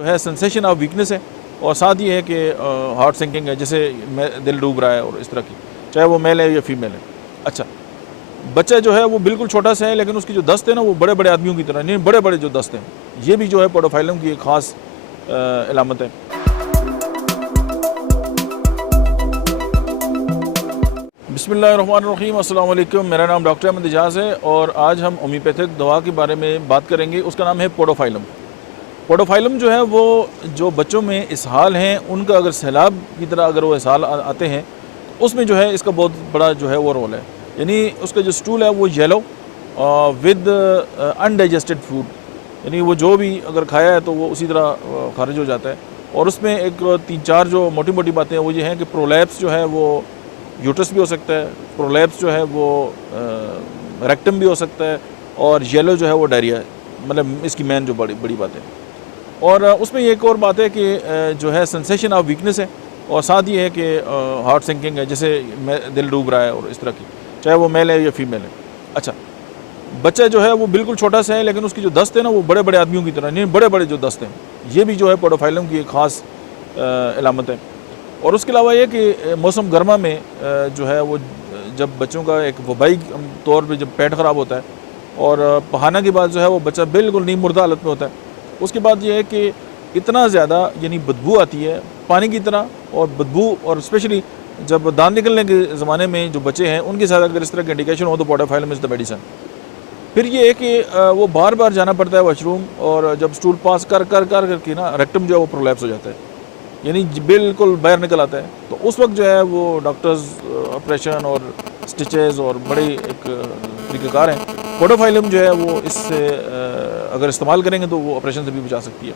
जो है sensation of weakness है और साथ ये है कि हार्ट सिंकिंग है, जैसे दिल डूब रहा है और इस तरह की, चाहे वो मेल है या फीमेल है। अच्छा, बच्चा जो है वो बिल्कुल छोटा सा है, लेकिन उसकी जो दस्त है ना वो बड़े बड़े आदमियों की तरह नहीं, बड़े बड़े जो दस्त हैं, ये भी जो है पोडोफाइलम की एक ख़ास अलामत है। बिस्मिल्लाहिर्रहमानिर्रहीम, अस्सलाम वालेकुम। मेरा नाम डॉक्टर अहमद एजाज़ है और आज हम होम्योपैथिक दवा के बारे में बात करेंगे। उसका नाम है पोडोफाइलम। पोडोफाइलम जो है वो जो बच्चों में इसहाल हैं उनका अगर सैलाब की तरह अगर वो इसहाल आते हैं तो उसमें जो है इसका बहुत बड़ा जो है वो रोल है। यानी उसका जो स्टूल है वो येलो विद अनडाइजेस्टेड फूड, यानी वो जो भी अगर खाया है तो वो उसी तरह खारिज हो जाता है। और उसमें एक 3-4 जो मोटी मोटी बातें हैं वो ये हैं कि प्रोलैप्स जो है वो यूट्रस भी हो सकता है, प्रोलैप्स जो है वो रेक्टम भी हो सकता है, और येलो जो है वो डायरिया है। मतलब इसकी मेन जो बड़ी बात है। और उसमें एक और बात है कि जो है सेंसेशन ऑफ वीकनेस है और साथ ये है कि हार्ट सिंकिंग है, जैसे दिल डूब रहा है और इस तरह की, चाहे वो मेल है या फीमेल है। अच्छा, बच्चा जो है वो बिल्कुल छोटा सा है, लेकिन उसकी जो दस्त है ना वो बड़े बड़े आदमियों की तरह नहीं, बड़े बड़े जो दस्त हैं, ये भी जो है पोडोफाइलम की एक ख़ास अलामत है। और उसके अलावा ये कि मौसम गर्मा में जो है वो जब बच्चों का एक वबाई तौर पे जब पेट ख़राब होता है और पहाना के बाद जो है वो बच्चा बिल्कुल नीम मुर्दा हालत में होता है, उसके बाद ये है कि इतना ज़्यादा यानी बदबू आती है पानी की तरह, और बदबू, और स्पेशली जब दांत निकलने के ज़माने में जो बच्चे हैं उनके साथ अगर इस तरह का इंडिकेशन हो तो पोडोफाइलम इज़ द मेडिसिन। फिर ये है कि वो बार बार जाना पड़ता है वॉशरूम, और जब स्टूल पास कर करके ना रेक्टम जो है वो प्रोलैप्स हो जाता है, यानी बिल्कुल बाहर निकल आता है। तो उस वक्त जो है वो डॉक्टर्स ऑपरेशन और स्टिचेस और बड़े एक तरीक़ाकार हैं। पोडोफाइलम जो है वो इससे अगर इस्तेमाल करेंगे तो वो ऑपरेशन से भी बचा सकती है।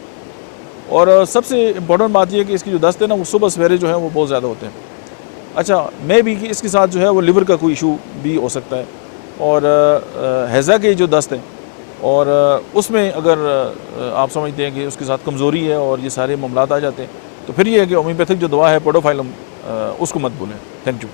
और सबसे इम्पोर्टेंट बात यह है कि इसकी जो दस्त है ना वो सुबह सवेरे जो है वो बहुत ज़्यादा होते हैं। अच्छा, मैं भी कि इसके साथ जो है वो लिवर का कोई इशू भी हो सकता है, और हैज़ा के जो दस्त है, और उसमें अगर आप समझते हैं कि उसके साथ कमज़ोरी है और ये सारे मामलात आ जाते हैं, तो फिर ये है कि होम्योपैथिक जो दवा है पोडोफाइलम उसको मत भूलें। Thank you.